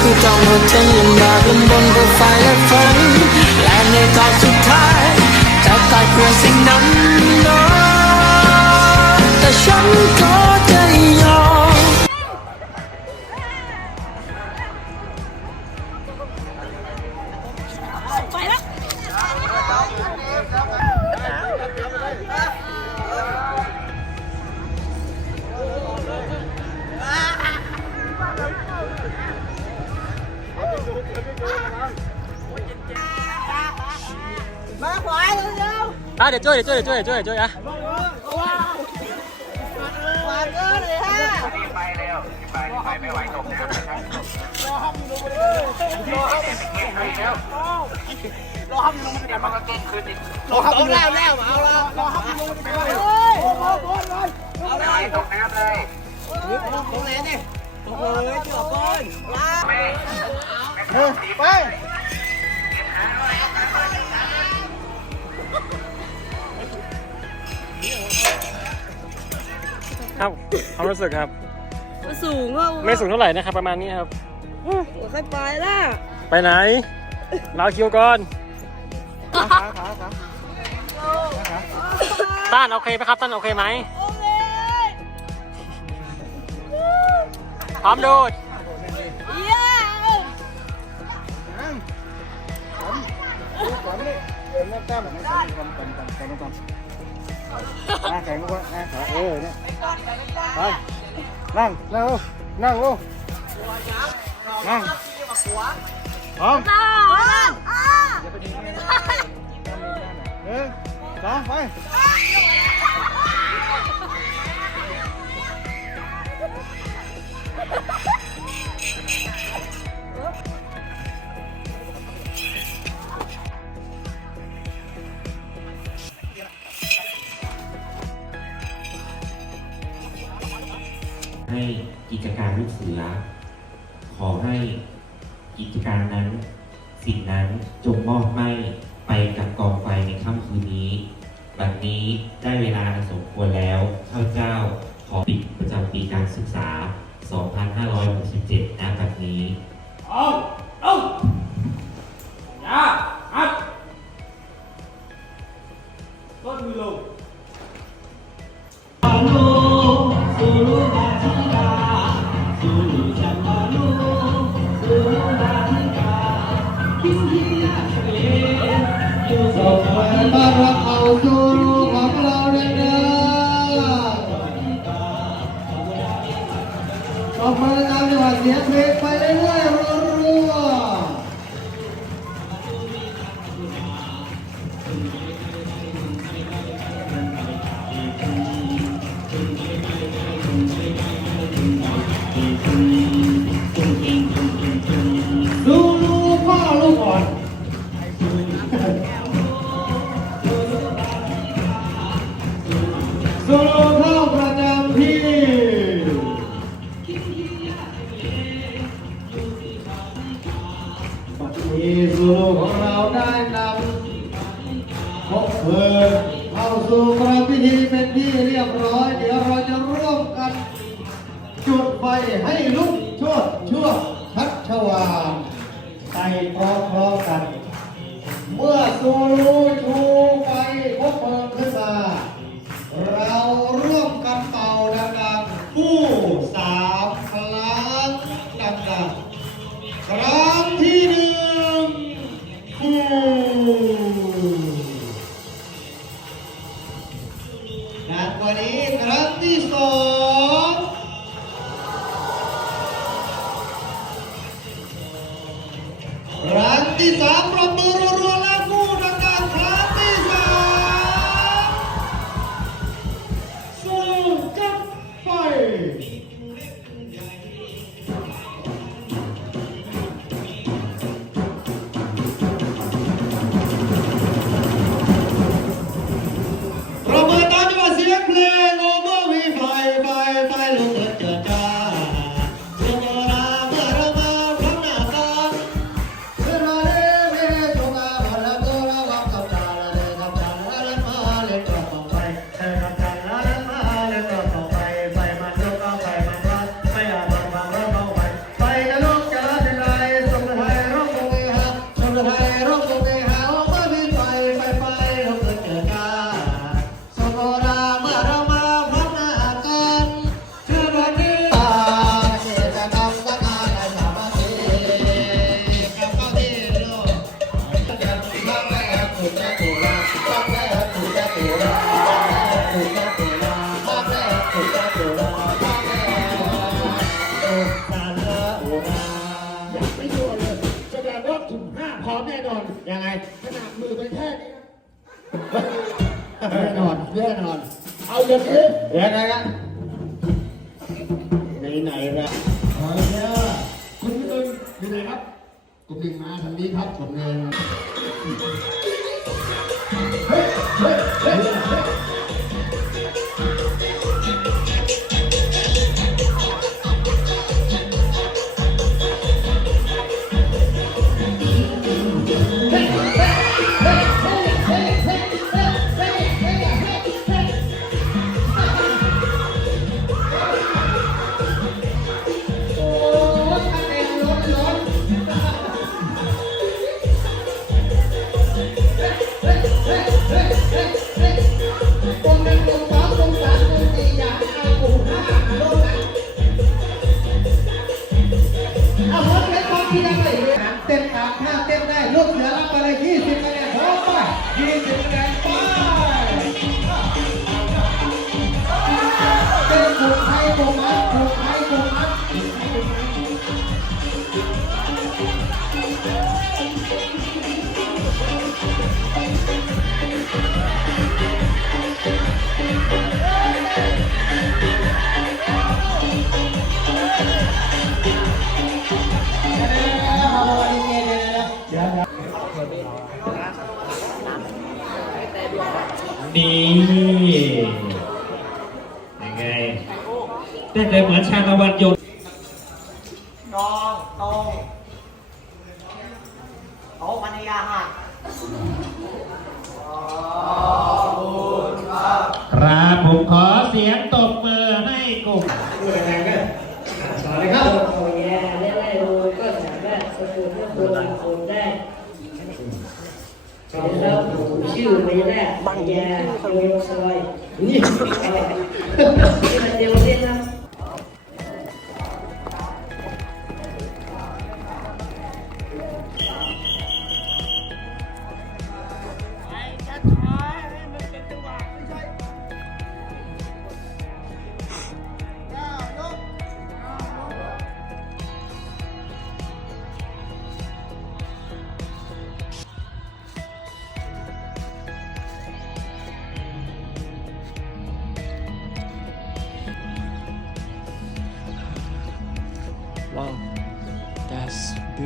คือต้องอดทนลำบากลำบนเพื่อไฟและฝนและในตอนสุดท้ายจะตายเพื่อสิ่งนั้นนะแต่ฉันก็ อะเดี๋ยวช่วยเดี๋ยวช่วยเดี๋ยวช่วยเดี๋ยวช่วยเดี๋ยวช่วยอะๆขวาเกินเลยฮะเอห้าแล้วแล้วเอาแล้วรอฮับยูนไปเลยโอ้โหโอ้เลยเอาเลยตกน้ำเลยตรงไหนนี่ตรงเลยเจือก้อนไป ครับความรู้สึกครับ มันสูงอะไม่สูงเท่าไหร่นะครับ ประมาณนี้ครับ หัวใครไปล่ะไปไหนรอคิวก่อนต้านโอเคไหมครับต้านโอเคไหมโอเคพร้อมดูดเยี่ยมก่อนนี่เดินแต้มก่อนก่อนก่อนก่อนก่อนก่อน หน้าแข็งก่อนหน้าขาเออเนี่ยไปนั่งนั่งลงนั่งลงนั่งพร้อมต่ออะหนึ่งสองไป จงมอบไม่ไปกับกองไฟในค่ำคืนนี้ บัดนี้ได้เวลาสมควรแล้วข้าเจ้าขอปิดประจำปีการศึกษา 2567 ณ บัดนี้ เอาเอา เสียงเพลงไปเรื่อยๆรัวๆดูดูพ่อลูกอ่อน ดั แน่นอนแน่นอน เอาอย่างนี้ยังไงกันไหนไหนๆละขอเนี่ยคุณหนึ่งอยู่ไหนครับคุณหนึ่งมาทางนี้ครับผมเอง เต็มตามท่าเต็มได้ลูกเหลือรับไปเลย20คะแนนพร้อมไป20คะแนนไปเป็นกลุ่มไทยกลุ่มมัดกลุ่มไทยกลุ่มมั นี่ ยังไงแต่แต่เหมือนชาละวันโยนครับผมขอเสียงตบมือให้กลุ่ม สวัสดีครับ โอ้ยเล่นได้ดูก็สามารถสกุลเพื่อคนคนได้แล้วผมชื่อไม่ได้บางแยโยซอยนี่ที่มันเดียวเล่นน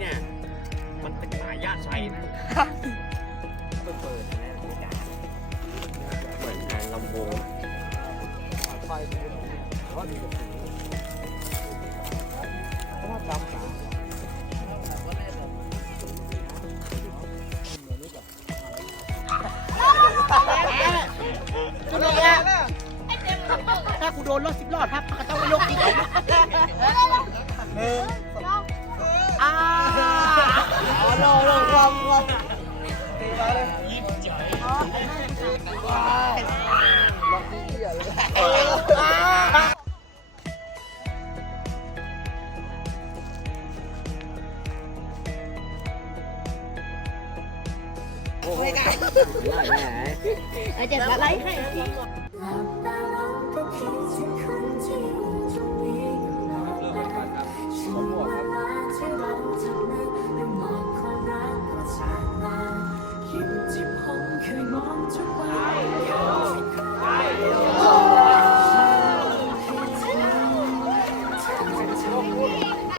เนี่ย มันเป็นหมายาใส่นะเหมือนงานลำวงถ้ากูโดนรถสิบล้อทับ หลับตาร้องก็